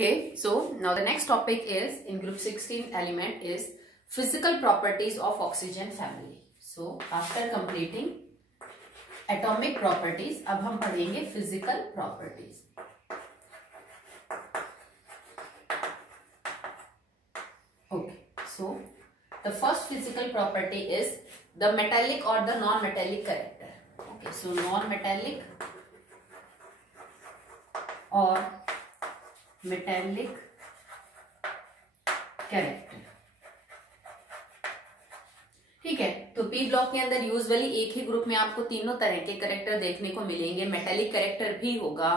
Okay, so now the next topic is in group 16 element is physical properties of oxygen family. So after completing atomic properties, अब हम पढ़ेंगे physical properties. Okay, so the first physical property is the metallic or the non-metallic character. Okay, so non-metallic or metallic character. ठीक है, तो P block के अंदर usually एक ही group में आपको तीनों तरह के करेक्टर देखने को मिलेंगे. मेटेलिक करेक्टर भी होगा,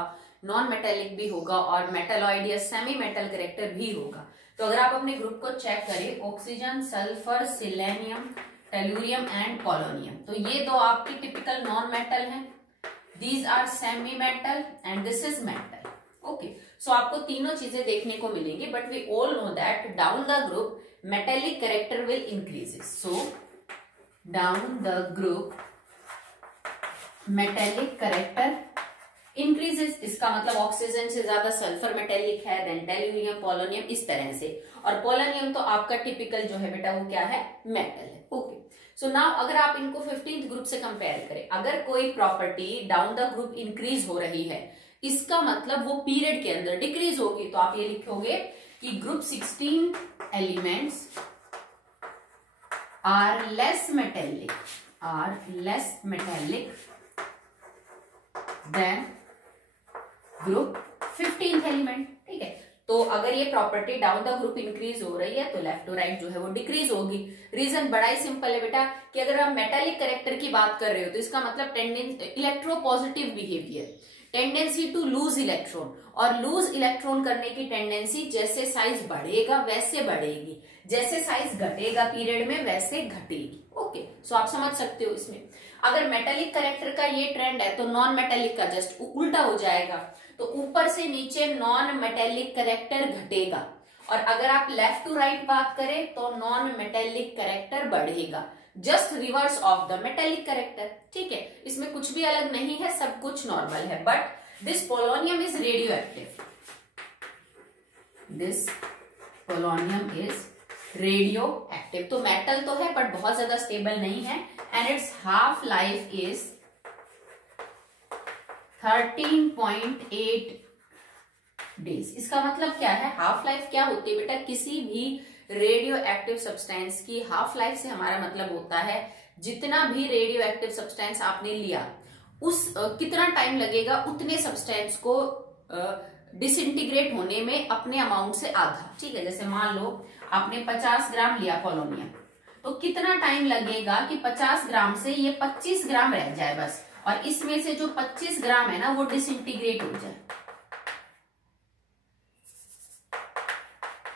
नॉन मेटेलिक भी होगा और मेटालॉइड या सेमी मेटल करेक्टर भी होगा. तो अगर आप अपने ग्रुप को चेक करें, oxygen, sulphur, selenium, tellurium and polonium, तो ये दो आपकी टिपिकल नॉन मेटल हैं. These are semi metal and this is metal. Okay, so आपको तीनों चीजें देखने को मिलेंगी, but we all know that down the group metallic character will increases. So down the group metallic character increases. इसका मतलब oxygen से ज्यादा सल्फर मेटेलिक है, देन टेलुरियम, पोलोनियम, इस तरह से. और पोलोनियम तो आपका टिपिकल जो है बेटा वो क्या है, मेटल है. ओके, सो नाउ अगर आप इनको 15th ग्रुप से कंपेयर करें, अगर कोई property down the group increase हो रही है, इसका मतलब वो पीरियड के अंदर डिक्रीज होगी. तो आप ये लिखोगे कि group 16 elements are less metallic than group 15th element. ठीक है, तो अगर ये property down the group increase हो रही है तो लेफ्ट टू राइट जो है वो डिक्रीज होगी. रीजन बड़ा ही सिंपल है बेटा कि अगर हम मेटेलिक करेक्टर की बात कर रहे हो तो इसका मतलब electropositive behaviour, tendency to lose electron, और लूज इलेक्ट्रॉन करने की टेंडेंसी जैसे साइज बढ़ेगा वैसे बढ़ेगी, जैसे साइज घटेगा पीरियड में वैसे घटेगी. ओके, सो आप समझ सकते हो. इसमें अगर मेटेलिक करेक्टर का ये ट्रेंड है तो नॉन मेटेलिक का जस्ट उल्टा हो जाएगा. तो ऊपर से नीचे नॉन मेटेलिक करेक्टर घटेगा, और अगर आप लेफ्ट टू राइट बात करें तो नॉन मेटेलिक करेक्टर बढ़ेगा. Just reverse of the metallic character. ठीक है, इसमें कुछ भी अलग नहीं है, सब कुछ नॉर्मल है. But this polonium is radio active. This polonium is radio active. तो मेटल तो है बट बहुत ज्यादा स्टेबल नहीं है, and it's half life is 13.8 days. इसका मतलब क्या है, हाफ लाइफ क्या होती है बेटा, किसी भी रेडियो एक्टिव सब्सटेंस की हाफ लाइफ से हमारा मतलब होता है जितना भी रेडियो एक्टिव सब्सटेंस आपने लिया उस कितना टाइम लगेगा उतने सब्सटेंस को डिसइंटीग्रेट होने में अपने अमाउंट से आधा. ठीक है, जैसे मान लो आपने 50 ग्राम लिया पोलोनियम, तो कितना टाइम लगेगा कि 50 ग्राम से ये 25 ग्राम रह जाए बस, और इसमें से जो 25 ग्राम है ना वो डिसइंटीग्रेट हो जाए.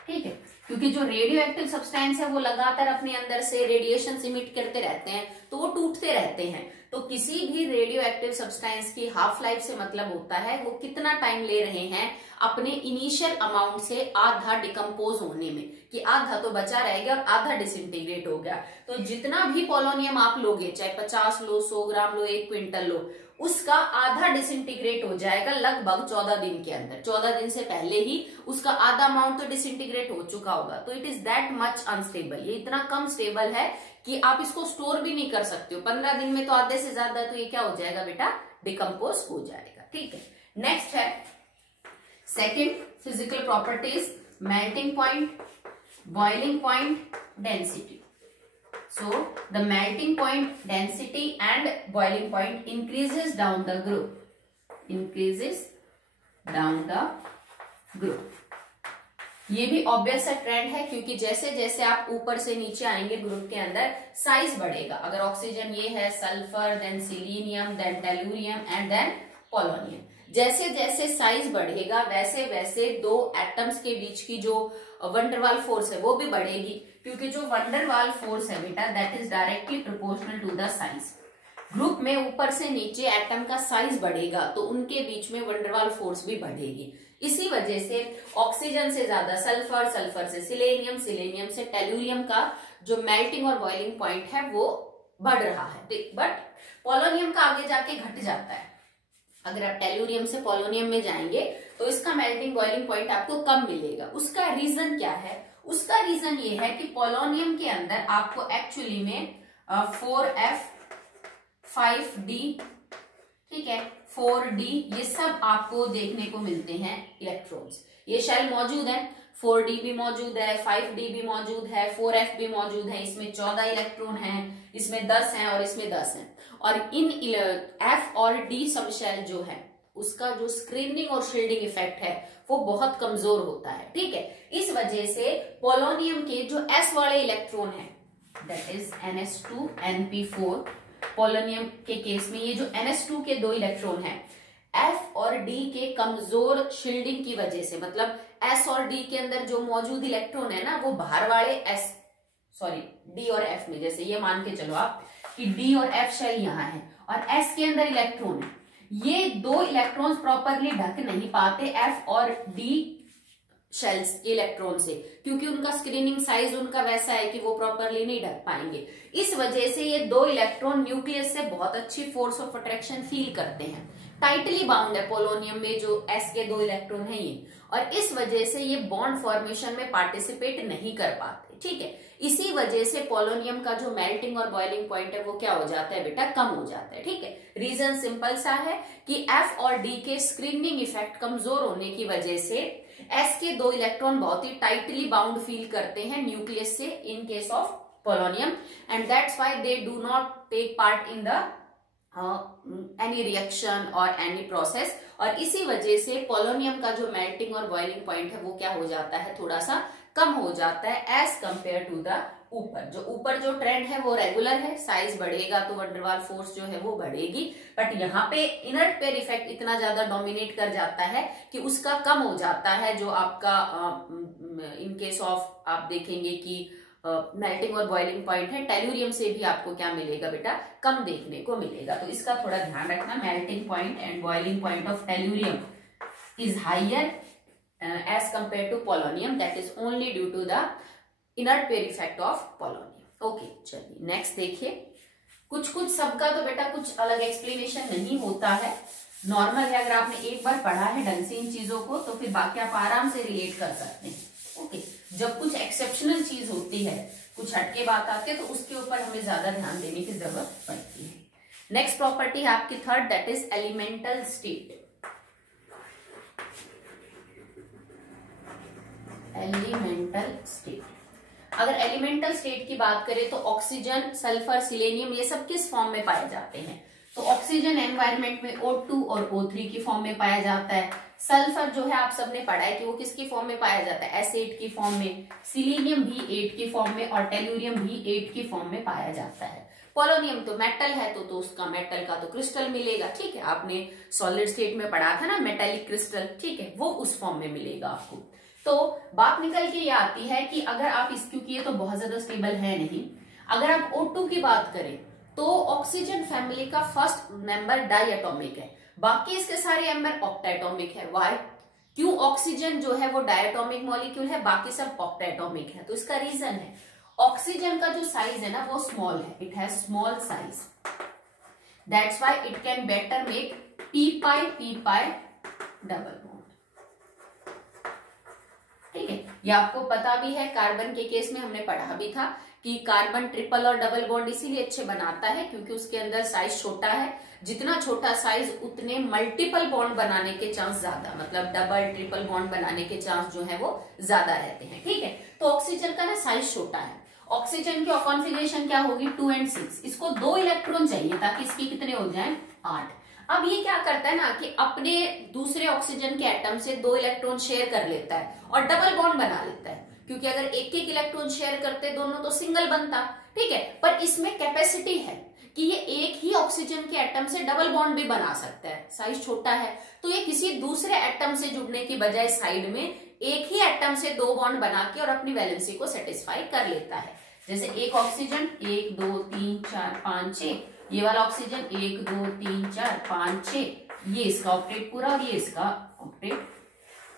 ठीक है, क्योंकि जो रेडियो एक्टिव सब्सटेंस है वो लगातार अपने अंदर से रेडिएशन इमिट करते रहते हैं, तो वो टूटते रहते हैं. तो किसी भी रेडियो एक्टिव सब्सटेंस की हाफ लाइफ से मतलब होता है वो कितना टाइम ले रहे हैं अपने इनिशियल अमाउंट से आधा डिकम्पोज होने में, कि आधा तो बचा रह गया और आधा डिसइंटीग्रेट हो गया. तो जितना भी पोलोनियम आप लोगे, चाहे 50 लो, 100 ग्राम लो, 1 क्विंटल लो, उसका आधा डिसइंटीग्रेट हो जाएगा लगभग 14 दिन के अंदर. 14 दिन से पहले ही उसका आधा अमाउंट तो डिसइंटीग्रेट हो चुका होगा. तो it is that much unstable. ये इतना कम स्टेबल है कि आप इसको स्टोर भी नहीं कर सकते हो. 15 दिन में तो आधे से ज्यादा तो ये क्या हो जाएगा बेटा, डिकम्पोज हो जाएगा. ठीक है, नेक्स्ट है second physical properties, melting point, boiling point, density. So the melting point, density and boiling point increases down the group. ये भी ऑब्वियस सा ट्रेंड है, क्योंकि जैसे जैसे आप ऊपर से नीचे आएंगे ग्रुप के अंदर साइज बढ़ेगा. अगर ऑक्सीजन ये है, sulphur, then selenium, then tellurium and then polonium. जैसे जैसे साइज बढ़ेगा वैसे वैसे दो एटम्स के बीच की जो वंडरवाल फोर्स है वो भी बढ़ेगी, क्योंकि जो वंडरवाल फोर्स है बेटा that is directly proportional to the size. Group में ऊपर से नीचे एटम का साइज बढ़ेगा तो उनके बीच में वंडरवाल फोर्स भी बढ़ेगी. इसी वजह से ऑक्सीजन से ज्यादा सल्फर, सल्फर से सिलेनियम, सिलेनियम से टेलुरियम का जो मेल्टिंग और बॉइलिंग पॉइंट है वो बढ़ रहा है. बट पोलोनियम का आगे जाके घट जाता है. अगर आप टेल्यूरियम से पोलोनियम में जाएंगे तो इसका मेल्टिंग बॉइलिंग पॉइंट आपको कम मिलेगा। उसका रीजन क्या है? उसका रीजन ये है कि पोलोनियम के अंदर आपको एक्चुअली में 4f 5d, ठीक है, 4d, ये सब आपको देखने को मिलते हैं इलेक्ट्रॉन्स। ये शेल मौजूद है, 4d भी मौजूद है, 5d भी मौजूद है, 4f भी मौजूद है। इसमें 14 इलेक्ट्रॉन हैं, इसमें 10 हैं और इसमें 10 हैं। और इन f और d सब शेल जो है उसका जो स्क्रीनिंग और शील्डिंग इफेक्ट है वो बहुत कमजोर होता है, ठीक है। इस वजह से पोलोनियम के जो s वाले इलेक्ट्रॉन है, that is ns2 np4, polonium के केस में ये जो ns2 के 2 इलेक्ट्रॉन है, f और d के कमजोर शील्डिंग की वजह से, मतलब s और d के अंदर जो मौजूद इलेक्ट्रॉन है ना वो बाहर वाले d और f में, जैसे ये मान के चलो आप कि d और f शेल यहाँ है और s के अंदर इलेक्ट्रॉन है, ये 2 इलेक्ट्रॉन्स प्रॉपरली ढक नहीं पाते f और d शेल्स के इलेक्ट्रॉन से, क्योंकि उनका स्क्रीनिंग साइज उनका वैसा है कि वो प्रॉपरली नहीं ढक पाएंगे। इस वजह से ये 2 इलेक्ट्रॉन न्यूक्लियस से बहुत अच्छी फोर्स ऑफ अट्रैक्शन फील करते हैं। टाइटली बाउंड है पोलोनियम में जो s के 2 इलेक्ट्रॉन है ये, और इस वजह से ये बॉन्ड फॉर्मेशन में पार्टिसिपेट नहीं कर पाते, ठीक है। इसी वजह से पोलोनियम का जो मेल्टिंग और बॉइलिंग पॉइंट है वो क्या हो जाता है बेटा, कम हो जाता है, ठीक है। रीजन सिंपल सा है कि f और d के स्क्रीनिंग इफेक्ट कमजोर होने की वजह से s के 2 इलेक्ट्रॉन बहुत ही टाइटली बाउंड फील करते हैं न्यूक्लियस से in case of polonium, and that's why they do not take part in the any reaction or any process. और इसी वजह से पोलोनियम का जो मेल्टिंग और बॉइलिंग पॉइंट है वो क्या हो जाता है, थोड़ा सा कम हो जाता है एज कंपेयर टू द ऊपर जो ट्रेंड है वो रेगुलर है, साइज बढ़ेगा तो वंडरवाल फोर्स जो है वो बढ़ेगी, बट यहाँ पे इनर्ट पेयर इफेक्ट इतना ज्यादा डोमिनेट कर जाता है कि उसका कम हो जाता है। जो आपका इन केस ऑफ आप देखेंगे कि मेल्टिंग और बॉइलिंग पॉइंट है, टेल्यूरियम से भी आपको क्या मिलेगा बेटा, कम देखने को मिलेगा। तो इसका थोड़ा ध्यान रखना, melting point and boiling point of tellurium is higher as compared to polonium, that is only due to the inert pair effect of polonium. Okay, चलिए नेक्स्ट देखिए। कुछ सबका तो बेटा कुछ अलग एक्सप्लेनेशन नहीं होता है, नॉर्मल है। अगर आपने एक बार पढ़ा है ढंग से इन चीजों को तो फिर बाकी आप आराम से रिलेट कर सकते हैं। ओके, जब कुछ एक्सेप्शनल चीज होती है, कुछ हटके बात आती है तो उसके ऊपर हमें ज्यादा ध्यान देने की जरूरत पड़ती है। नेक्स्ट प्रॉपर्टी है आपकी third, that is elemental state. Elemental state, अगर एलिमेंटल स्टेट की बात करें तो ऑक्सीजन, सल्फर, सिलेनियम ये सब किस फॉर्म में पाए जाते हैं? तो ऑक्सीजन एनवायरमेंट में O2 और O3 की फॉर्म में पाया जाता है। सल्फर जो है आप सबने पढ़ा है कि वो किसकी फॉर्म में पाया जाता है, S8 की फॉर्म में। सिलीनियम भी 8 की फॉर्म में और टेल्यूरियम भी 8 की फॉर्म में पाया जाता है। पोलोनियम तो मेटल है तो उसका मेटल का तो क्रिस्टल मिलेगा, ठीक है। आपने सॉलिड स्टेट में पढ़ा था ना मेटेलिक क्रिस्टल, ठीक है, वो उस फॉर्म में मिलेगा आपको। तो बात निकल के ये आती है कि अगर आप क्योंकि ये तो बहुत ज्यादा स्टेबल है नहीं, अगर आप O2 की बात करें तो ऑक्सीजन फैमिली का फर्स्ट मेंबर डायटोमिक है, बाकी इसके सारे मेंबर ऑक्टाटोमिक है। व्हाई? क्यों? ऑक्सीजन जो है वो डायटोमिक मॉलिक्यूल है, बाकी सब ऑक्टाटोमिक है। तो इसका रीजन है ऑक्सीजन का जो साइज है ना वो स्मॉल है, it has small size, that's why it can better make p-pi double bond, ठीक है। ये आपको पता भी है, कार्बन के केस में हमने पढ़ा भी था कि कार्बन ट्रिपल और डबल बॉन्ड इसीलिए अच्छे बनाता है क्योंकि उसके अंदर साइज छोटा है। जितना छोटा साइज उतने मल्टीपल बॉन्ड बनाने के चांस ज्यादा, मतलब डबल ट्रिपल बॉन्ड बनाने के चांस जो है वो ज्यादा रहते हैं, ठीक है। तो ऑक्सीजन का ना साइज छोटा है। ऑक्सीजन की कॉन्फ़िगरेशन क्या होगी, 2 और 6। इसको 2 इलेक्ट्रॉन चाहिए ताकि इसके कितने हो जाएं, 8। अब ये क्या करता है ना कि अपने दूसरे ऑक्सीजन के एटम से 2 इलेक्ट्रॉन शेयर कर लेता है और डबल बॉन्ड बना लेता है, क्योंकि अगर एक इलेक्ट्रॉन शेयर करते दोनों तो सिंगल बनता, ठीक है। पर इसमें कैपेसिटी है कि ये एक ही ऑक्सीजन के एटम से डबल बॉन्ड भी बना सकता है, साइज छोटा है। तो ये किसी दूसरे एटम से जुड़ने की बजाय साइड में एक ही एटम से 2 बॉन्ड बना के और अपनी वैलेंसी को सेटिस्फाई कर लेता है। जैसे एक ऑक्सीजन 1 2 3 4 5 6, ये वाला ऑक्सीजन 1 2 3 4 5 6, ये इसका ऑक्टेट पूरा और ये इसका ऑक्टेट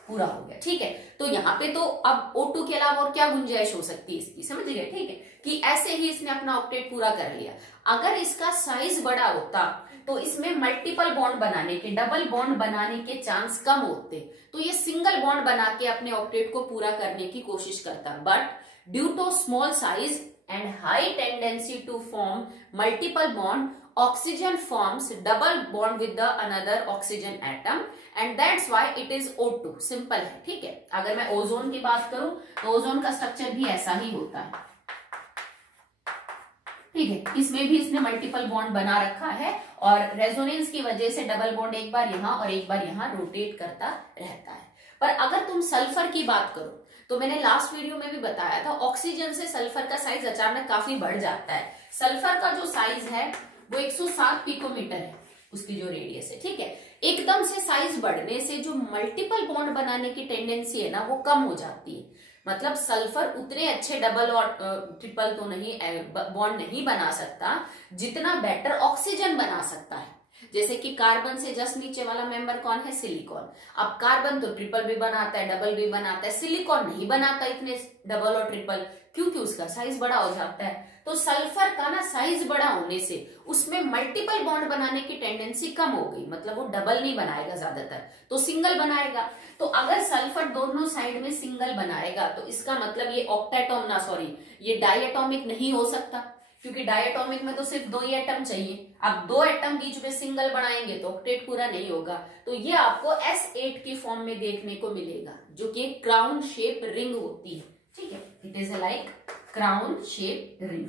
पूरा हो गया, ठीक है। तो यहाँ पे तो अब O2 के अलावा और क्या गुंजाइश हो सकती है इसकी, समझ गए, ठीक है, कि ऐसे ही इसने अपना ऑक्टेट पूरा कर लिया। अगर इसका साइज बड़ा होता तो इसमें मल्टीपल बॉन्ड बनाने के, डबल बॉन्ड बनाने के चांस कम होते, तो ये सिंगल बॉन्ड बना के अपने ऑक्टेट को पूरा करने की कोशिश करता। But due to small size and high tendency to form multiple bond, oxygen forms double bond with the another oxygen atom and that's why it is O2। Simple है, ठीक है। अगर मैं ओजोन की बात करूं तो ओजोन का स्ट्रक्चर भी ऐसा ही होता है, ठीक है। इसमें भी इसने मल्टीपल बॉन्ड बना रखा है और रेजोनेंस की वजह से डबल बॉन्ड एक बार यहां और एक बार यहां रोटेट करता रहता है। पर अगर तुम सल्फर की बात करो तो मैंने लास्ट वीडियो में भी बताया था, ऑक्सीजन से सल्फर का साइज अचानक काफी बढ़ जाता है। सल्फर का जो साइज है वो 107 पिकोमीटर है, उसकी जो रेडियस है, ठीक है। एकदम से साइज बढ़ने से जो मल्टीपल बॉन्ड बनाने की टेंडेंसी है ना वो कम हो जाती है। मतलब सल्फर उतने अच्छे डबल और ट्रिपल तो नहीं बॉन्ड नहीं बना सकता जितना बेटर ऑक्सीजन बना सकता है। जैसे कि कार्बन से जस्ट नीचे वाला मेंबर कौन है, सिलिकॉन। अब कार्बन तो ट्रिपल भी बनाता है, डबल भी बनाता है, सिलिकॉन नहीं बनाता इतने डबल और ट्रिपल, क्योंकि उसका साइज बड़ा हो जाता है। तो सल्फर का ना साइज बड़ा होने से उसमें मल्टीपल बॉन्ड बनाने की टेंडेंसी कम हो गई, मतलब वो डबल नहीं बनाएगा ज्यादातर, तो सिंगल बनाएगा। तो अगर सल्फर दोनों साइड में सिंगल बनाएगा तो इसका मतलब ये डायटोमिक नहीं हो सकता, क्योंकि डायटोमिक में तो सिर्फ 2 ही एटम चाहिए। अब 2 एटम बीच में सिंगल बनाएंगे तो ऑक्टेट पूरा नहीं होगा। तो ये आपको S8 की फॉर्म में देखने को मिलेगा, जो कि क्राउन शेप रिंग होती है, ठीक है। It is like crown shape ring.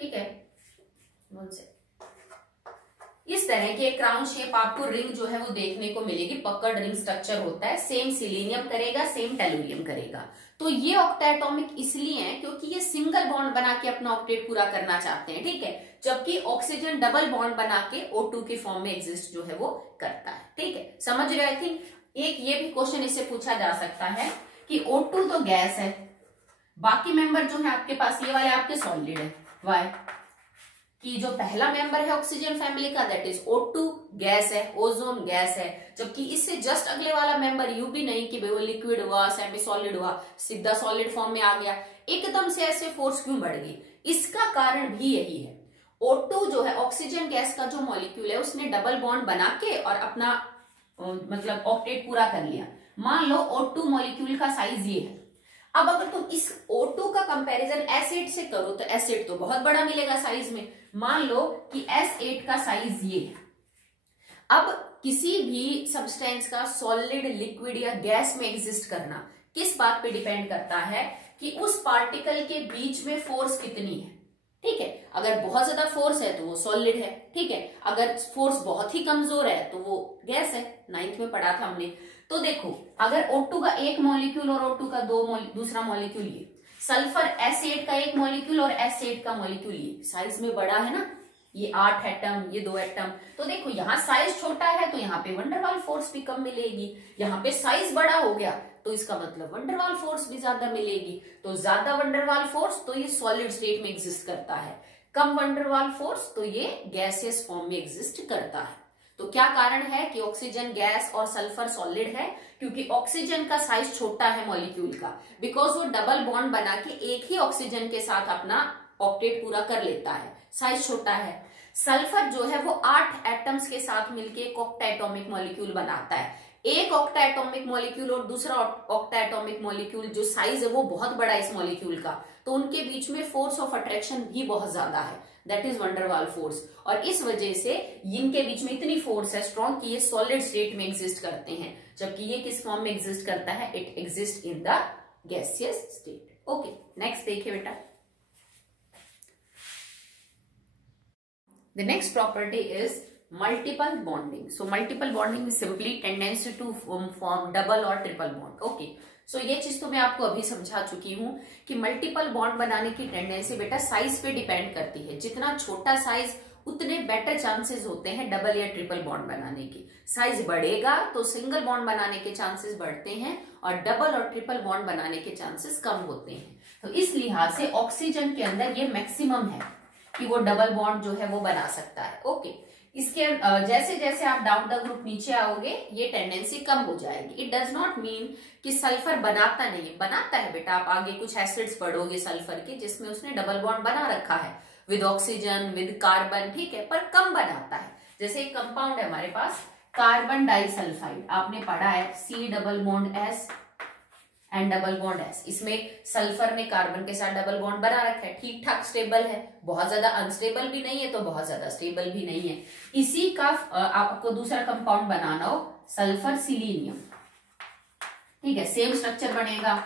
ठीक है, इस तरह की क्राउन शेप आपको रिंग जो है वो देखने को मिलेगी। पकड़ रिंग स्ट्रक्चर होता है, सेम सिलीनियम करेगा, सेम टेलुरियम करेगा। तो ये ऑक्टेटोमिक इसलिए है क्योंकि ये सिंगल बॉन्ड बना के अपना ऑक्टेट पूरा करना चाहते हैं, ठीक है। जबकि ऑक्सीजन डबल बॉन्ड बना के O2 की फॉर्म में एग्जिस्ट जो है वो करता है, ठीक है। समझ रहे थे। एक ये भी क्वेश्चन इससे पूछा जा सकता है कि O2 तो गैस है, बाकी मेंबर जो है आपके पास ये वाले आपके सॉलिड है। वाई कि जो पहला मेंबर है ऑक्सीजन फैमिली का दैट इज O2 गैस है, ओजोन गैस है, जबकि इससे जस्ट अगले वाला मेंबर यू भी नहीं कि वो लिक्विड हुआ, सेमी सॉलिड हुआ, सीधा सॉलिड फॉर्म में आ गया। एकदम से ऐसे फोर्स क्यों बढ़ गई? इसका कारण भी यही है। O2 जो है ऑक्सीजन गैस का जो मॉलिक्यूल है उसने डबल बॉन्ड बना के और अपना मतलब ऑक्टेट पूरा कर लिया। मान लो O2 मॉलिक्यूल का साइज ये है। अब अगर तुम इस O2 का कंपैरिजन S8 से करो तो S8 तो बहुत बड़ा मिलेगा साइज में। मान लो कि S8 का साइज ये है। अब किसी भी सब्सटेंस का सॉलिड, लिक्विड या गैस में एग्जिस्ट करना किस बात पे डिपेंड करता है कि उस पार्टिकल के बीच में फोर्स कितनी है, ठीक है। अगर बहुत ज्यादा फोर्स है तो वो सॉलिड है, ठीक है। अगर फोर्स बहुत ही कमजोर है तो वो गैस है। 9th में पढ़ा था हमने। तो देखो, अगर O2 का एक मॉलिक्यूल और O2 का दूसरा मॉलिक्यूल ये, सल्फर S8 का एक मॉलिक्यूल और S8 का मॉलिक्यूल ये, साइज में बड़ा है ना, ये 8 एटम, ये 2 एटम। तो देखो यहाँ साइज छोटा है तो यहाँ पे वंडरवाल फोर्स भी कम मिलेगी। यहाँ पे साइज बड़ा हो गया तो इसका मतलब वंडरवाल फोर्स भी ज्यादा मिलेगी। तो ज्यादा वंडरवाल फोर्स तो ये सॉलिड स्टेट में एग्जिस्ट करता है, कम वंडरवाल फोर्स तो ये गैसियस फॉर्म में एग्जिस्ट करता है। तो क्या कारण है कि ऑक्सीजन गैस और सल्फर सॉलिड है? क्योंकि ऑक्सीजन का साइज छोटा है मॉलिक्यूल का, बिकॉज वो डबल बॉन्ड बना के एक ही ऑक्सीजन के साथ अपना ऑक्टेट पूरा कर लेता है, साइज छोटा है। सल्फर जो है वो 8 एटम्स के साथ मिलके एक ऑक्टाएटॉमिक मॉलिक्यूल बनाता है। एक ऑक्टाएटॉमिक मॉलिक्यूल और दूसरा ऑक्टाएटॉमिक मॉलिक्यूल जो साइज है वो बहुत बड़ा है इस मॉलिक्यूल का, तो उनके बीच में फोर्स ऑफ अट्रैक्शन भी बहुत ज्यादा है, दैट इज वंडरवाल फोर्स। और इस वजह से इनके बीच में इतनी फोर्स है स्ट्रॉन्ग कि ये सॉलिड स्टेट में एग्जिस्ट करते हैं, जबकि ये किस फॉर्म में एग्जिस्ट करता है? It exist in the gaseous state. Okay, next देखिए बेटा। The next property is multiple bonding. So multiple bonding is simply tendency to form double or triple bond. Okay. So ये चीज तो मैं आपको अभी समझा चुकी हूँ कि मल्टीपल बॉन्ड बनाने की टेंडेंसी बेटा साइज पे डिपेंड करती है। जितना छोटा साइज उतने बेटर चांसेस होते हैं डबल या ट्रिपल बॉन्ड बनाने की। साइज बढ़ेगा तो सिंगल बॉन्ड बनाने के चांसेस बढ़ते हैं और डबल और ट्रिपल बॉन्ड बनाने के चांसेस कम होते हैं। तो इस लिहाज से ऑक्सीजन के अंदर ये मैक्सिमम है कि वो डबल बॉन्ड जो है वो बना सकता है। ओके, इसके जैसे जैसे आप डाउन द ग्रुप नीचे आओगे ये टेंडेंसी कम हो जाएगी। इट डज नॉट मीन कि सल्फर बनाता नहीं, बनाता है बेटा। आप आगे कुछ एसिड्स पढ़ोगे सल्फर के जिसमें उसने डबल बॉन्ड बना रखा है विद ऑक्सीजन विद कार्बन, ठीक है, पर कम बनाता है। जैसे एक कंपाउंड है हमारे पास कार्बन डाइसल्फाइड, आपने पढ़ा है C double bond S and double bond S। इसमें सल्फर ने कार्बन के साथ डबल बॉन्ड बना रखा है, ठीक ठाक स्टेबल है, बहुत ज्यादा अनस्टेबल भी नहीं है तो बहुत ज्यादा स्टेबल भी नहीं है। इसी का आपको दूसरा कंपाउंड बनाना हो सल्फर सिलीनियम, ठीक है, सेम स्ट्रक्चर बनेगा।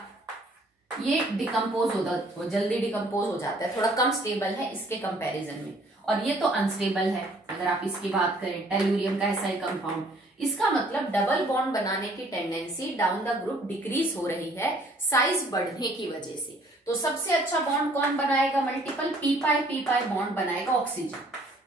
ये डिकम्पोज होता, जल्दी डिकम्पोज हो जाता है, थोड़ा कम स्टेबल है इसके कंपैरिजन में, और ये तो अनस्टेबल है। अगर आप इसकी बात करें टेलुरियम का ऐसा ही कंपाउंड, इसका मतलब डबल बॉन्ड बनाने की tendency down the group decrease हो रही है साइज बढ़ने की वजह से। तो सबसे अच्छा बॉन्ड कौन बनाएगा मल्टीपल? पी पाई बॉन्ड बनाएगा ऑक्सीजन।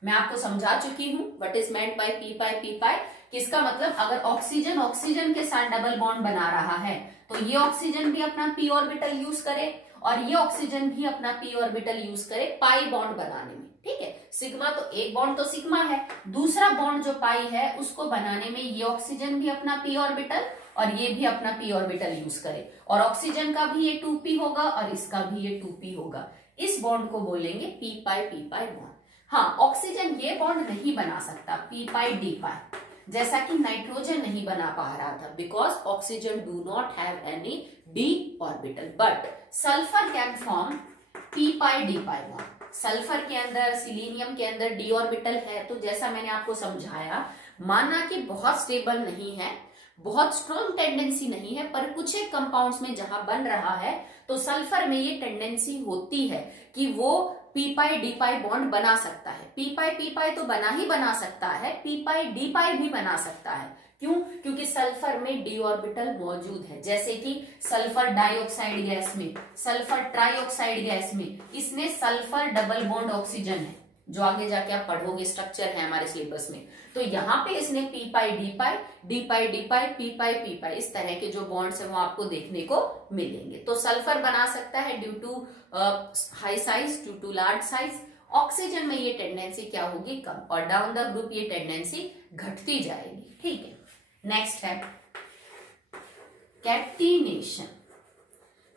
मैं आपको समझा चुकी हूं what is meant by P pi, किसका मतलब अगर ऑक्सीजन ऑक्सीजन के साथ डबल बॉन्ड बना रहा है तो ये ऑक्सीजन भी अपना पी ऑर्बिटल यूज करे और ये ऑक्सीजन भी अपना पी ऑर्बिटल यूज करे पाई बॉन्ड बनाने में, ठीक है। सिग्मा तो एक बॉन्ड तो सिग्मा है, दूसरा बॉन्ड जो पाई है उसको बनाने में ये ऑक्सीजन भी अपना पी ऑर्बिटल और ये भी अपना पी ऑर्बिटल यूज करे, और ऑक्सीजन का भी ये 2p होगा और इसका भी ये 2p होगा। इस बॉन्ड को बोलेंगे पी पाई बॉन्ड। हाँ, ऑक्सीजन ये बॉन्ड नहीं बना सकता पी पाई डी पाई, जैसा कि नाइट्रोजन नहीं बना पा रहा था because oxygen do not have any D orbital, but sulphur can form P pi D pi bond. Sulphur के अंदर सिलीनियम के अंदर डी ऑर्बिटल है, तो जैसा मैंने आपको समझाया, माना कि बहुत स्टेबल नहीं है, बहुत स्ट्रॉन्ग टेंडेंसी नहीं है, पर कुछ एक कंपाउंड्स में जहां बन रहा है तो सल्फर में ये टेंडेंसी होती है कि वो पी पाई डी पाई बॉन्ड बना सकता है। पी पाई तो बना सकता है, पी पाई डी पाई भी बना सकता है। क्यों? क्योंकि सल्फर में डी ऑर्बिटल मौजूद है, जैसे कि सल्फर डाइऑक्साइड गैस में, सल्फर ट्राइऑक्साइड गैस में इसमें सल्फर डबल बॉन्ड ऑक्सीजन है, जो आगे जाके आप पढ़ोगे स्ट्रक्चर है हमारे सिलेबस में। तो यहाँ पे इसने पी पाई डी पाई, डी पाई डी पाई, पी पाई, इस तरह के जो बॉन्ड्स है वो आपको देखने को मिलेंगे। तो सल्फर बना सकता है due to high size, due to large size. Oxygen में ये टेंडेंसी क्या होगी? कम, और डाउन द ग्रुप ये टेंडेंसी घटती जाएगी, ठीक है। नेक्स्ट है catenation.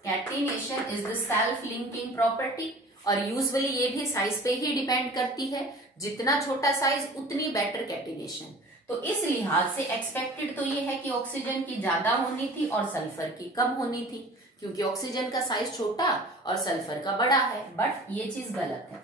Catenation is the self linking property, और यूजुअली ये भी साइज पे ही डिपेंड करती है, जितना छोटा साइज उतनी बेटर कैटिनेशन। तो इस लिहाज से एक्सपेक्टेड तो ये है कि ऑक्सीजन की ज्यादा होनी थी और सल्फर की कम होनी थी, क्योंकि ऑक्सीजन का साइज छोटा और सल्फर का बड़ा है, बट ये चीज गलत है।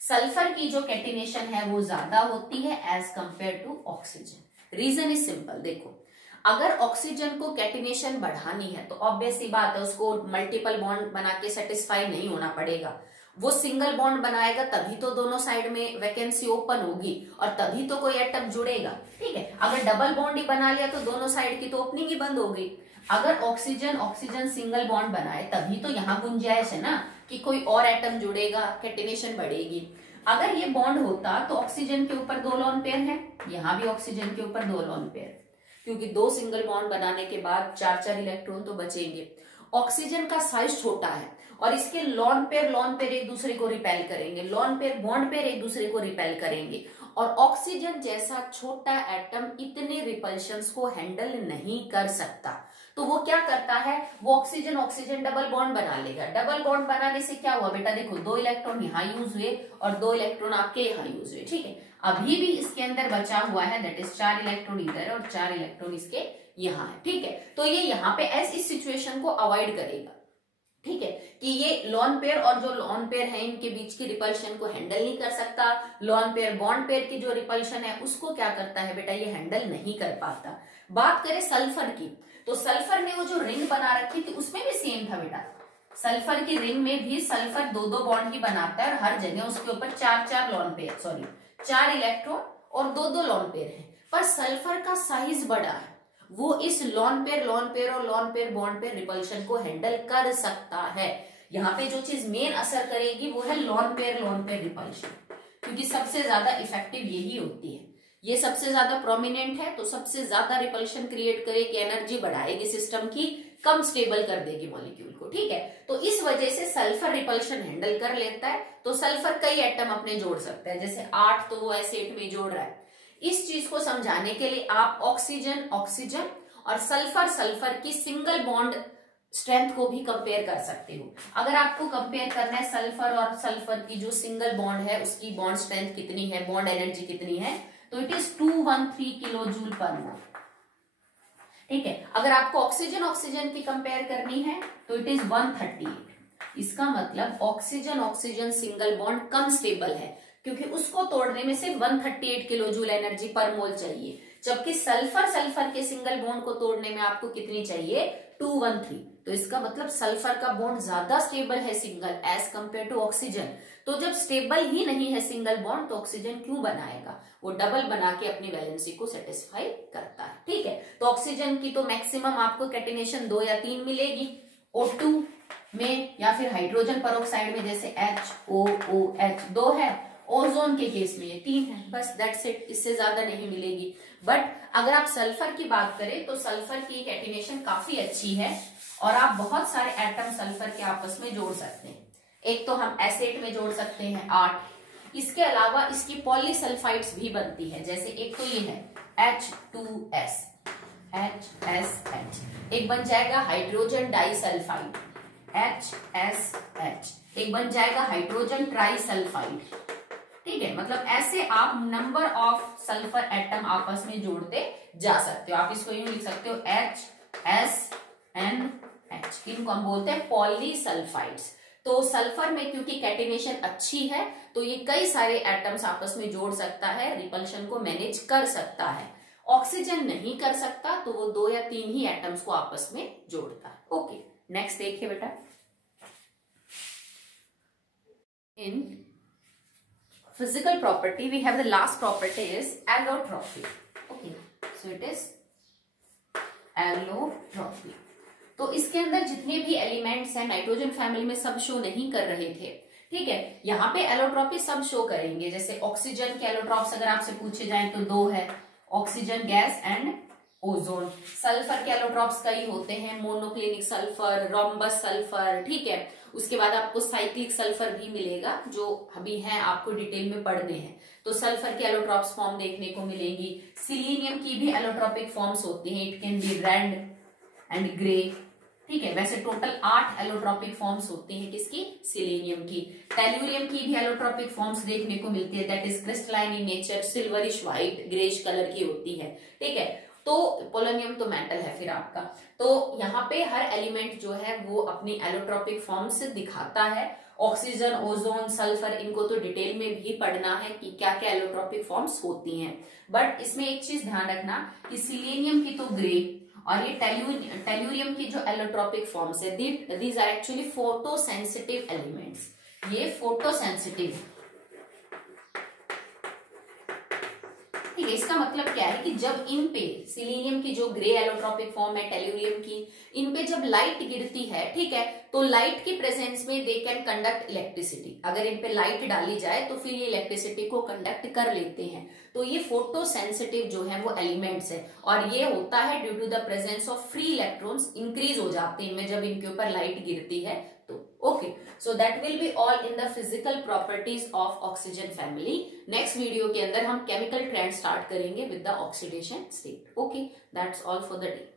सल्फर की जो कैटिनेशन है वो ज्यादा होती है as compared to oxygen. Reason is simple, देखो अगर ऑक्सीजन को कैटिनेशन बढ़ानी है तो ऑब्वियस सी बात है उसको मल्टीपल बॉन्ड बना के सेटिस्फाई नहीं होना पड़ेगा, वो सिंगल बॉन्ड बनाएगा तभी तो दोनों साइड में वैकेंसी ओपन होगी और तभी तो कोई एटम जुड़ेगा, ठीक है। अगर डबल बॉन्ड ही बना लिया तो दोनों साइड की तो ओपनिंग ही बंद हो गई। अगर ऑक्सीजन सिंगल बॉन्ड बनाए तभी तो यहाँ गुंजाइश है ना कि कोई और एटम जुड़ेगा, कैटिनेशन बढ़ेगी। अगर ये बॉन्ड होता तो ऑक्सीजन के ऊपर 2 लोन पेयर है, यहाँ भी ऑक्सीजन के ऊपर 2 लोन पेयर, क्योंकि 2 सिंगल बॉन्ड बनाने के बाद 4 इलेक्ट्रॉन तो बचेंगे। ऑक्सीजन का साइज छोटा है और इसके लोन पेयर एक दूसरे को रिपेल करेंगे, लोन पेयर बॉन्ड पेयर एक दूसरे को रिपेल करेंगे, और ऑक्सीजन जैसा छोटा एटम इतने रिपल्शंस को हैंडल नहीं कर सकता। तो वो क्या करता है, वो ऑक्सीजन डबल बॉन्ड बना लेगा। डबल बॉन्ड बनाने से क्या हुआ बेटा, देखो 2 इलेक्ट्रॉन यहाँ यूज हुए और 2 इलेक्ट्रॉन आपके यहाँ यूज हुए, ठीक है। अभी भी इसके अंदर बचा हुआ है, दैट इज 4 इलेक्ट्रॉन इधर और 4 इलेक्ट्रॉन इसके यहाँ है, ठीक है। तो ये यहाँ पे इस सिचुएशन को अवॉइड करेगा, ठीक है, कि ये लोन पेयर और जो लोन पेयर है इनके बीच की रिपल्शन को हैंडल नहीं कर सकता। लोन पेयर बॉन्ड पेयर की जो रिपल्शन है उसको क्या करता है बेटा, ये हैंडल नहीं कर पाता। बात करें सल्फर की, तो सल्फर ने वो जो रिंग बना रखी थी उसमें भी सेम था बेटा। सल्फर की रिंग में भी सल्फर 2-2 बॉन्ड ही बनाता है और हर जगह उसके ऊपर 4 इलेक्ट्रॉन और 2-2 लोन पेयर है, पर सल्फर का साइज बड़ा है, वो इस लोन पेयर और lone pair bond pair repulsion को हैंडल कर सकता है। यहाँ पे जो चीज मेन असर करेगी वो है लोन पेयर रिपल्शन, क्योंकि सबसे ज्यादा इफेक्टिव यही होती है, ये सबसे ज्यादा प्रोमिनेंट है, तो सबसे ज्यादा रिपल्शन क्रिएट करेगी, एनर्जी बढ़ाएगी सिस्टम की, कम स्टेबल कर देगी मॉलिक्यूल को, ठीक है। तो इस वजह से सल्फर रिपल्शन हैंडल कर लेता है। तो सल्फर कई एटम अपने जोड़ सकता है, जैसे 8 तो वो S8 में जोड़ रहा है, इस चीज को समझाने के लिए आप ऑक्सीजन ऑक्सीजन और सल्फर सल्फर की सिंगल बॉन्ड स्ट्रेंथ को भी कंपेयर कर सकते हो। अगर आपको कंपेयर करना है सल्फर और सल्फर की जो सिंगल बॉन्ड है उसकी बॉन्ड स्ट्रेंथ कितनी है, बॉन्ड एनर्जी कितनी है, तो इट इज 213 किलो जूल पर मोल। ठीक है, अगर आपको ऑक्सीजन ऑक्सीजन की कंपेयर करनी है तो इट इज 138। इसका मतलब ऑक्सीजन ऑक्सीजन सिंगल बॉन्ड कम स्टेबल है, क्योंकि उसको तोड़ने में सिर्फ 138 किलो जूल एनर्जी पर मोल चाहिए, जबकि सल्फर सल्फर के सिंगल बॉन्ड को तोड़ने में आपको कितनी चाहिए, 213। तो इसका मतलब सल्फर का बॉन्ड ज्यादा स्टेबल है single as compared to oxygen. तो जब स्टेबल ही नहीं है सिंगल बॉन्ड तो ऑक्सीजन क्यों बनाएगा, वो डबल बना के अपनी वैलेंसी को सेटिस्फाई करता है। ठीक है, तो ऑक्सीजन की तो मैक्सिमम आपको कैटिनेशन 2 या 3 मिलेगी O2 में, या फिर हाइड्रोजन पेरोक्साइड में जैसे HOOH 2 है, ओजोन के केस में ये 3 है, बस दैट्स इट, इससे ज्यादा नहीं मिलेगी। बट अगर आप सल्फर की बात करें तो सल्फर की कैटिनेशन काफी अच्छी है और आप बहुत सारे एटम सल्फर के आपस में जोड़ सकते हैं। एक तो हम एसिड में जोड़ सकते हैं 8, इसके अलावा इसकी पॉलीसल्फाइड्स भी बनती है, जैसे एक तो ये है H2S HSH, एक बन जाएगा हाइड्रोजन डाइसल्फाइड HSH, एक बन जाएगा हाइड्रोजन ट्राइसल्फाइड। ठीक है, मतलब ऐसे आप नंबर ऑफ सल्फर एटम आपस में जोड़ते जा सकते हो। आप इसको यूं लिख सकते हो HSNH, इनको हम बोलते हैं पॉलीसल्फाइड्स। तो सल्फर में क्योंकि कैटिनेशन अच्छी है तो ये कई सारे एटम्स आपस में जोड़ सकता है, रिपल्शन को मैनेज कर सकता है। ऑक्सीजन नहीं कर सकता, तो वो 2 या 3 ही एटम्स को आपस में जोड़ता है। ओके, नेक्स्ट देखिए बेटा, इन physical property we have the last property is allotropy. Okay, so it is allotropy. तो इसके अंदर जितने भी एलिमेंट्स हैं नाइट्रोजन फैमिली में सब शो नहीं कर रहे थे। ठीक है, यहाँ पे एलोट्रॉपी सब शो करेंगे। जैसे ऑक्सीजन के एलोट्रॉप्स अगर आपसे पूछे जाएं तो 2 है, oxygen gas and ozone. Sulphur के एलोट्रॉप्स कई होते हैं, मोनोक्लिनिक सल्फर, रोम्बस सल्फर। ठीक है, उसके बाद आपको साइक्लिक सल्फर भी मिलेगा, जो अभी है आपको डिटेल में पढ़ने हैं। तो सल्फर के एलोट्रॉप्स फॉर्म देखने को मिलेगी। सिलीनियम की भी एलोट्रॉपिक फॉर्म्स होती हैं, it can be red and grey. ठीक है, वैसे टोटल 8 एलोट्रॉपिक फॉर्म्स होती हैं किसकी, सिलीनियम की। टेल्यूरियम की भी एलोट्रॉपिक फॉर्म्स देखने को मिलती है, that is crystalline in nature, silverish white greyish colour की होती है। ठीक है, तो पोलोनियम तो मेटल है फिर आपका। तो यहाँ पे हर एलिमेंट जो है वो अपनी एलोट्रॉपिक फॉर्म से दिखाता है। ऑक्सीजन, ओजोन, सल्फर, इनको तो डिटेल में भी पढ़ना है कि क्या क्या एलोट्रॉपिक फॉर्म्स होती हैं। बट इसमें एक चीज ध्यान रखना कि सिलीनियम की तो ग्रे और ये टेल्यूरियम की जो एलोट्रॉपिक फॉर्म्स है, these are actually photosensitive elements. ये फोटोसेंसिटिव, ठीक है। इसका मतलब क्या है कि जब इन पे सिलीनियम की जो ग्रे एलोट्रॉपिक फॉर्म है, टेल्यूरियम की, इन पे जब लाइट गिरती है, ठीक है, तो लाइट की प्रेजेंस में दे कैन कंडक्ट इलेक्ट्रिसिटी। अगर इन पे लाइट डाली जाए तो फिर ये इलेक्ट्रिसिटी को कंडक्ट कर लेते हैं। तो ये फोटो सेंसिटिव जो है वो एलिमेंट्स है, और ये होता है due to the presence of free electrons, increase हो जाते हैं इनमें जब इनके ऊपर लाइट गिरती है तो। Okay, so that will be all in the physical properties of oxygen family. Next video के अंदर हम केमिकल ट्रेंड स्टार्ट करेंगे with the oxidation state. Okay, that's all for the day.